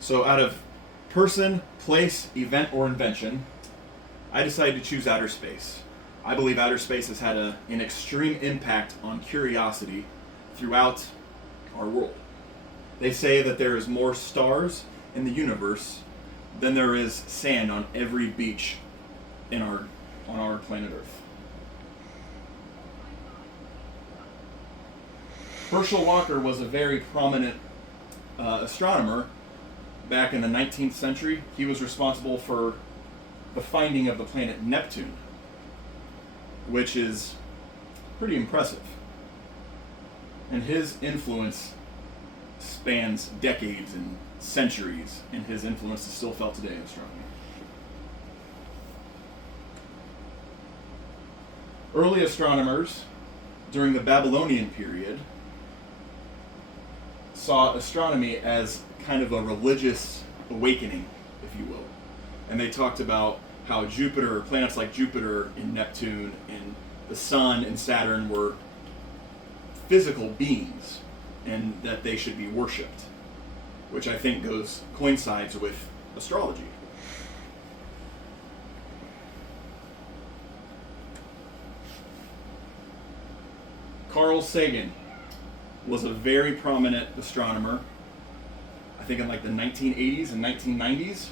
So out of person, place, event, or invention, I decided to choose outer space. I believe outer space has had an extreme impact on curiosity throughout our world. They say that there is more stars in the universe than there is sand on every beach on our planet Earth. Herschel Walker was a very prominent astronomer back in the 19th century. He was responsible for the finding of the planet Neptune, which is pretty impressive. And his influence spans decades and centuries, and his influence is still felt today in astronomy. Early astronomers during the Babylonian period saw astronomy as kind of a religious awakening, if you will. And they talked about how Jupiter, planets like Jupiter and Neptune and the Sun and Saturn were physical beings and that they should be worshipped, which I think coincides with astrology. Carl Sagan was a very prominent astronomer, I think in like the 1980s and 1990s.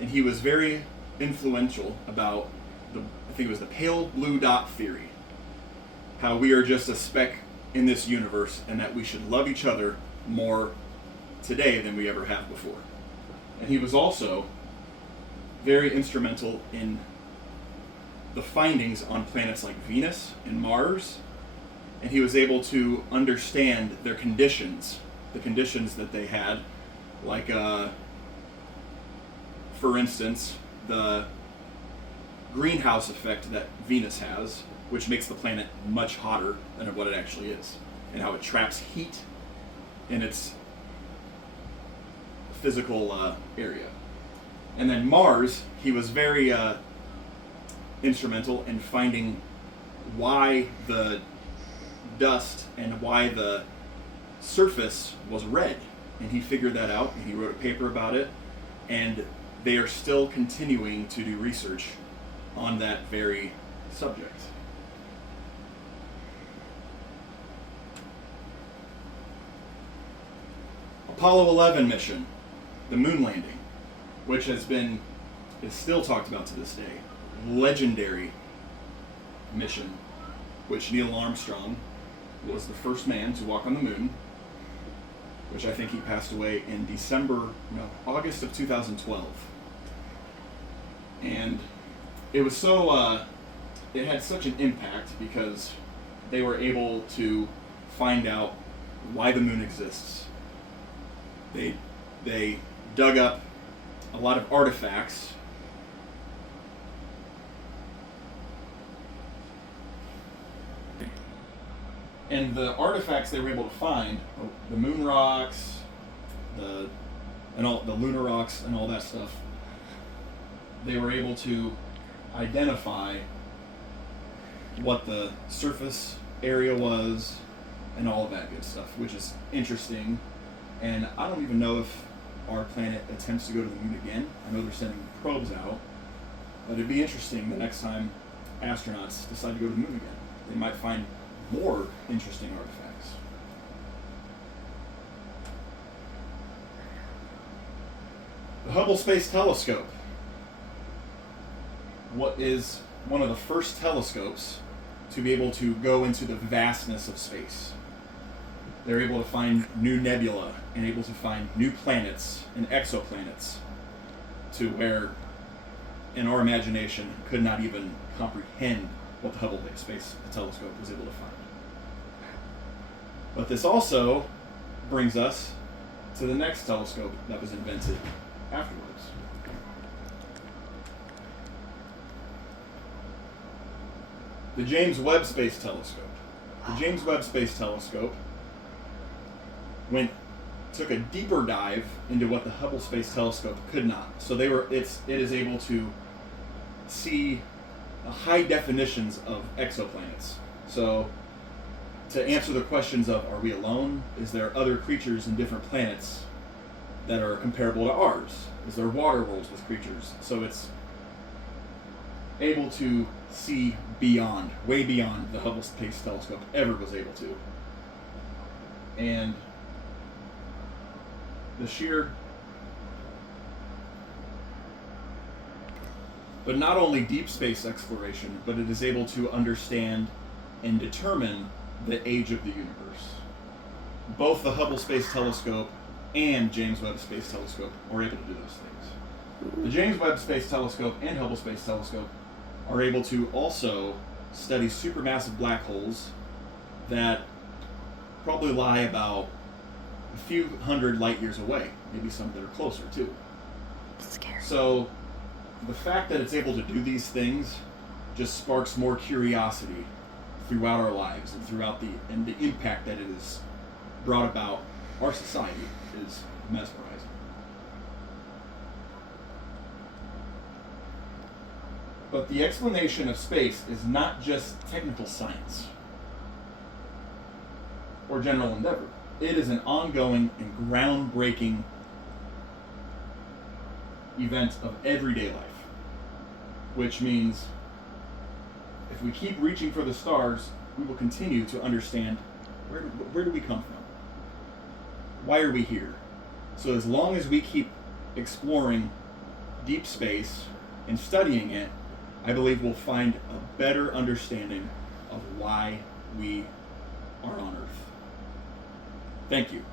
And he was very influential about I think it was the pale blue dot theory. How we are just a speck in this universe and that we should love each other more today than we ever have before. And he was also very instrumental in the findings on planets like Venus and Mars, and he was able to understand their conditions, the conditions that they had, like for instance, the greenhouse effect that Venus has, which makes the planet much hotter than what it actually is, and how it traps heat in its physical area. And then Mars, he was very instrumental in finding why the dust and why the surface was red. And he figured that out, and he wrote a paper about it, and they are still continuing to do research on that very subject. Apollo 11 mission, the moon landing, which is still talked about to this day. Legendary mission, which Neil Armstrong was the first man to walk on the moon, which I think he passed away in August of 2012. And it was it had such an impact because they were able to find out why the moon exists. They dug up a lot of artifacts and the artifacts they were able to find, the moon rocks, the lunar rocks and all that stuff, they were able to identify what the surface area was and all of that good stuff, which is interesting. And I don't even know if our planet attempts to go to the moon again. I know they're sending probes out, but it'd be interesting the next time astronauts decide to go to the moon again. They might find more interesting artifacts. The Hubble Space Telescope. What is one of the first telescopes to be able to go into the vastness of space. They're able to find new nebula and able to find new planets and exoplanets to where in our imagination could not even comprehend what the Hubble Space Telescope was able to find. But this also brings us to the next telescope that was invented afterwards. The James Webb Space Telescope. The James Webb Space Telescope took a deeper dive into what the Hubble Space Telescope could not. So it is able to see high definitions of exoplanets. So to answer the questions of, are we alone? Is there other creatures in different planets? that are comparable to ours, because they're water worlds with creatures. So it's able to see beyond, way beyond the Hubble Space Telescope ever was able to. And the sheer... But not only deep space exploration, but it is able to understand and determine the age of the universe. Both the Hubble Space Telescope and James Webb Space Telescope are able to do those things. The James Webb Space Telescope and Hubble Space Telescope are able to also study supermassive black holes that probably lie about a few hundred light years away, maybe some that are closer too. Scary. So the fact that it's able to do these things just sparks more curiosity throughout our lives and throughout the impact that it has brought about our society is mesmerizing. But the explanation of space is not just technical science or general endeavor. It is an ongoing and groundbreaking event of everyday life, which means if we keep reaching for the stars, we will continue to understand where do we come from? Why are we here? So as long as we keep exploring deep space and studying it, I believe we'll find a better understanding of why we are on Earth. Thank you.